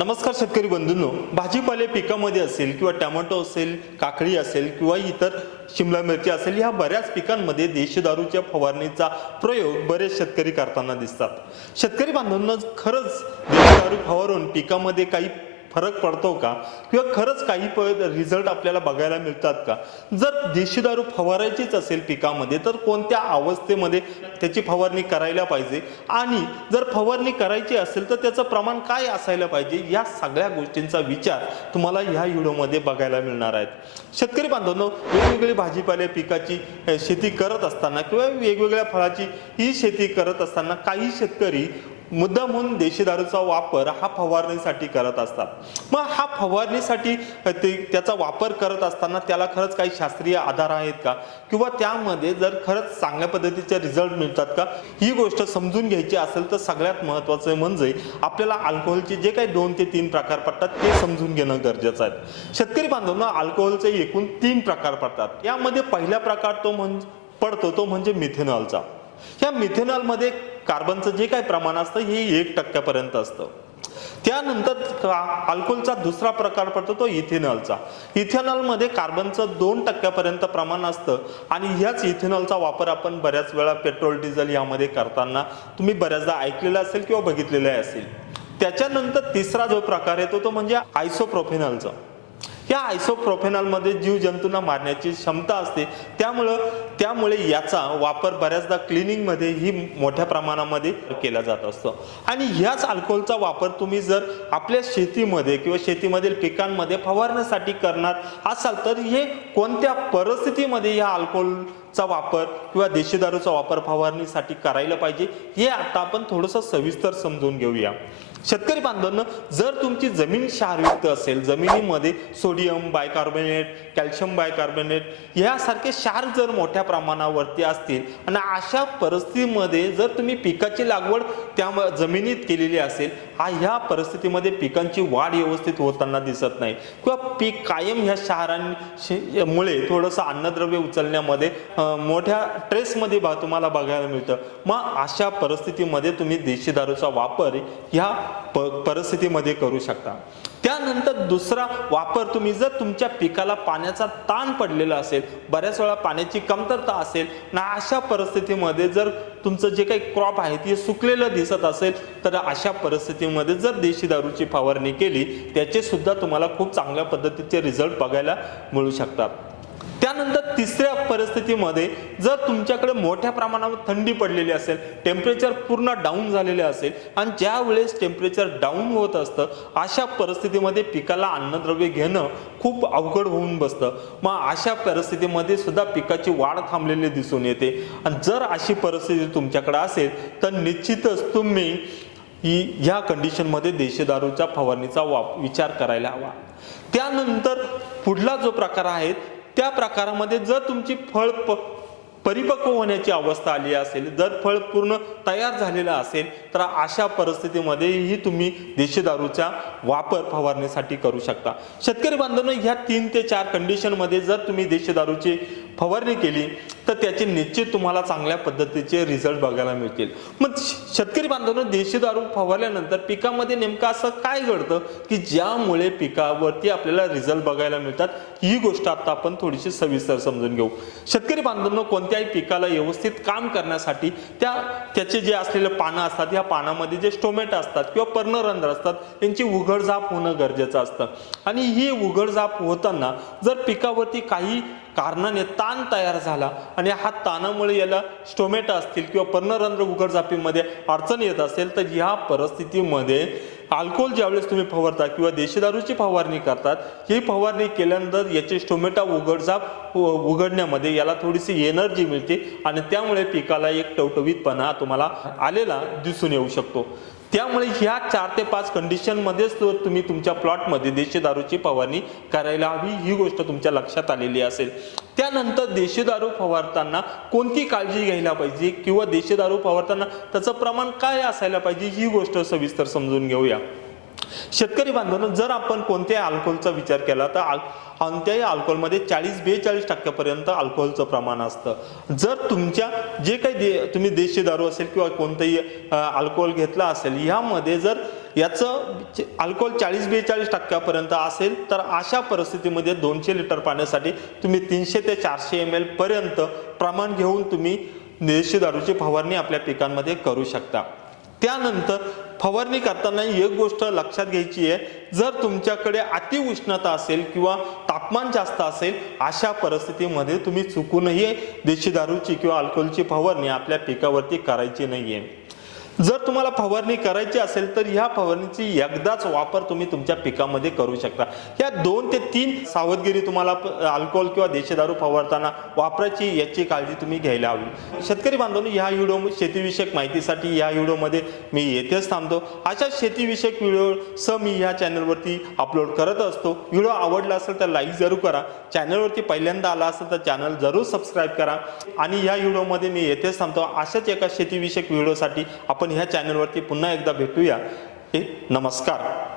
नमस्कार शेतकरी बंधूंनो भाजीपाले पिकामध्ये असेल किंवा टोमॅटो असेल काकडी असेल किंवा इतर शिमला मिरची असेल ह्या बऱ्याच पिकांमध्ये देशदारूच्या फवारणीचा प्रयोग बरेच शेतकरी करताना दिसतात. शेतकरी बांधवांना खरंच देशदारू फवारून पिकामध्ये काही फरक पडतो का? किंवा खरंच काही प रिझल्ट आपल्याला बघायला मिळतात का? जर देशी दारू फवारायचीच असेल पिकामध्ये तर कोणत्या अवस्थेमध्ये त्याची फवारणी करायला पाहिजे? आणि जर फवारणी करायची असेल तर त्याचं प्रमाण काय असायला पाहिजे? या सगळ्या गोष्टींचा विचार तुम्हाला ह्या व्हिडिओमध्ये बघायला मिळणार आहेत. शेतकरी बांधवांनो वेगवेगळी भाजीपाले पिकाची शेती करत असताना किंवा वेगवेगळ्या फळाची ही शेती करत असताना काही शेतकरी मुद्दाम देशी दारूचा वापर हा फवारणीसाठी करत असतात. मग हा फवारणीसाठी ते त्याचा वापर करत असताना त्याला खरंच काही शास्त्रीय आधार आहेत का? किंवा त्यामध्ये जर खरंच चांगल्या पद्धतीचे रिझल्ट मिळतात का? ही गोष्ट समजून घ्यायची असेल तर सगळ्यात महत्त्वाचं म्हणजे आपल्याला अल्कोहोलचे जे काही दोन ते तीन प्रकार पडतात ते समजून घेणं गरजेचं आहे. शेतकरी बांधवांना अल्कोहोलचे एकूण तीन प्रकार पडतात. यामध्ये पहिला प्रकार तो म्हणजे पडतो तो म्हणजे मिथेनॉलचा ह्या मिथेनॉलमध्ये कार्बनचं जे काही प्रमाण असतं हे एक टक्क्यापर्यंत असतं. त्यानंतर का- अल्कोहोलचा दुसरा प्रकार पडतो तो इथेनॉलचा. इथेनॉलमध्ये कार्बनचं दोन टक्क्यापर्यंत प्रमाण असतं आणि ह्याच इथेनॉलचा वापर आपण बऱ्याच वेळा पेट्रोल डिझेल यामध्ये करताना तुम्ही बऱ्याचदा ऐकलेला असेल किंवा बघितलेला असेल. त्याच्यानंतर तिसरा जो प्रकार येतो तो म्हणजे आयसोप्रोफेनॉलचा. या आयसोप्रोफेनॉलमध्ये जीव जंतूंना मारण्याची क्षमता असते. त्यामुळं त्यामुळे याचा वापर बऱ्याचदा क्लिनिंगमध्ये ही मोठ्या प्रमाणामध्ये केला जात असतो. आणि ह्याच अल्कोहोलचा वापर तुम्ही जर आपल्या शेतीमध्ये किंवा शेतीमधील पिकांमध्ये फवारण्यासाठी करणार असाल तर हे कोणत्या परिस्थितीमध्ये ह्या अल्कोहोलचा वापर किंवा देशी दारूचा वापर फवारणीसाठी करायला पाहिजे हे आता आपण थोडंसं सविस्तर समजून घेऊया. शेतकरी बांधवांनो जर तुमची जमीन क्षारयुक्त असेल जमिनीमध्ये सोडियम बायकार्बोनेट कॅल्शियम बायकार्बोनेट यासारखे क्षार जर मोठ्या प्रमाणावरती असतील आणि अशा परिस्थितीमध्ये जर तुम्ही पिकाची लागवड त्या जमिनीत केलेली असेल हा ह्या परिस्थितीमध्ये पिकांची वाढ व्यवस्थित होताना दिसत नाही. किंवा पीक कायम ह्या क्षारांमुळे थोडंसं अन्नद्रव्य उचलण्यामध्ये मोठ्या ट्रेसमध्ये बा तुम्हाला बघायला मिळतं. मग अशा परिस्थितीमध्ये तुम्ही देशी दारूचा वापर ह्या प परिस्थितीमध्ये करू शकता. त्यानंतर दुसरा वापर तुम्ही जर तुमच्या पिकाला पाण्याचा ताण पडलेला असेल बऱ्याच वेळा पाण्याची कमतरता असेल ना अशा परिस्थितीमध्ये जर तुमचं जे काही क्रॉप आहे ते सुकलेलं दिसत असेल तर अशा परिस्थितीमध्ये जर देशी दारूची फवारणी केली त्याचे सुद्धा तुम्हाला खूप चांगल्या पद्धतीचे रिझल्ट बघायला मिळू शकतात. त्यानंतर तिसऱ्या परिस्थितीमध्ये जर तुमच्याकडे मोठ्या प्रमाणावर थंडी पडलेली असेल टेम्परेचर पूर्ण डाऊन झालेले असेल आणि ज्या वेळेस टेम्परेचर डाऊन होत असतं अशा परिस्थितीमध्ये पिकाला अन्नद्रव्य घेणं खूप अवघड होऊन बसतं. मग अशा परिस्थितीमध्ये सुद्धा पिकाची वाढ थांबलेली दिसून येते. आणि जर अशी परिस्थिती तुमच्याकडे असेल तर निश्चितच तुम्ही ही ह्या कंडिशनमध्ये देशी दारूच्या फवारणीचा वाप विचार करायला हवा. त्यानंतर पुढला जो प्रकार आहे त्या प्रकारामध्ये जर तुमची फळ प परिपक्व होण्याची अवस्था आली असेल जर फळ पूर्ण तयार झालेलं असेल तर अशा परिस्थितीमध्येही तुम्ही देशी दारूचा वापर फवारणीसाठी करू शकता. शेतकरी बांधवांनो ह्या तीन ते चार कंडिशनमध्ये जर तुम्ही देशी दारूचे फवारणी केली तर त्याचे निश्चित तुम्हाला चांगल्या पद्धतीचे रिझल्ट बघायला मिळतील. मग श- शेतकरी बांधवांनो देशी दारू फवारल्यानंतर पिकामध्ये नेमकं असं काय घडतं की ज्यामुळे पिकावरती आपल्याला रिझल्ट बघायला मिळतात? ही गोष्ट आता आपण थोडीशी सविस्तर समजून घेऊ. शेतकरी बांधवांनो कोणत्याही पिकाला व्यवस्थित काम करण्यासाठी त्या त्याचे जे असलेले पानं असतात या पानामध्ये जे स्टोमॅट असतात किंवा पर्णरंध्र असतात त्यांची उघडझाप होणं गरजेचं असतं. आणि ही उघडझाप होताना जर पिकावरती काही कारणाने ताण तयार झाला आणि हा ताणामुळे याला स्टोमेटा असतील किंवा पर्णरंध्र उघडझापीमध्ये अडचण येत असेल तर ह्या परिस्थितीमध्ये अल्कोहोल ज्यावेळेस तुम्ही फवारता किंवा देशीदारूची फवारणी करतात ही फवारणी केल्यानंतर याचे स्टोमेटा उघडझाप उघडण्यामध्ये याला थोडीशी एनर्जी मिळते आणि त्यामुळे पिकाला एक टवटवीतपणा तुम्हाला आलेला दिसून येऊ शकतो. त्यामुळे ह्या चार ते पाच कंडिशनमध्येच जर तुम्ही तुमच्या प्लॉटमध्ये देशी दारूची फवारणी करायला हवी ही गोष्ट तुमच्या लक्षात आलेली असेल. त्यानंतर देशी दारू फवारताना कोणती काळजी घ्यायला पाहिजे किंवा देशी दारू फवारताना त्याचं प्रमाण काय असायला पाहिजे ही गोष्ट सविस्तर समजून घेऊया. शेतकरी बांधवांनो जर आपण कोणत्याही अल्कोहोलचा विचार केला तर आल- कोणत्याही अल्कोहोलमध्ये चाळीस बेचाळीस टक्क्यापर्यंत अल्कोहोलचं प्रमाण असतं. जर तुमच्या जे काही दे तुम्ही देशी दारू असेल किंवा कोणतंही अल्कोहोल घेतला असेल ह्यामध्ये जर याचं अल्कोहोल चाळीस बेचाळीस टक्क्यापर्यंत असेल तर अशा परिस्थितीमध्ये दोनशे लिटर पाण्यासाठी तुम्ही तीनशे ते चारशे एम एल पर्यंत प्रमाण घेऊन तुम्ही देशी दारूची फवारणी आपल्या पिकांमध्ये करू शकता. त्यानंतर फवारणी करताना एक गोष्ट लक्षात घ्यायची आहे. जर तुमच्याकडे अति उष्णता असेल किंवा तापमान जास्त असेल अशा परिस्थितीमध्ये तुम्ही चुकूनही देशी दारूची किंवा अल्कोहोलची फवारणी आपल्या पिकावरती करायची नाही आहे जर तुम्हाला फवारणी करायची असेल तर ह्या फवारणीची एकदाच वापर तुम्ही तुमच्या पिकामध्ये करू शकता. या दोन ते तीन सावधगिरी तुम्हाला अल्कोहोल किंवा देशी दारू फवारताना वापरायची याची काळजी तुम्ही घ्यायला हवी. शेतकरी बांधवांनी ह्या व्हिडिओ शेतीविषयक माहितीसाठी या व्हिडिओमध्ये मी येथेच थांबतो. अशा शेतीविषयक व्हिडिओ स मी ह्या चॅनलवरती अपलोड करत असतो. व्हिडिओ आवडला असेल तर लाईक जरूर करा. चॅनलवरती पहिल्यांदा आला असेल तर चॅनल जरूर सबस्क्राईब करा. आणि ह्या व्हिडिओमध्ये मी येथेच थांबतो. अशाच एका शेतीविषयक व्हिडिओसाठी आपण ह्या चॅनलवरती पुन्हा एकदा भेटूया. हे नमस्कार.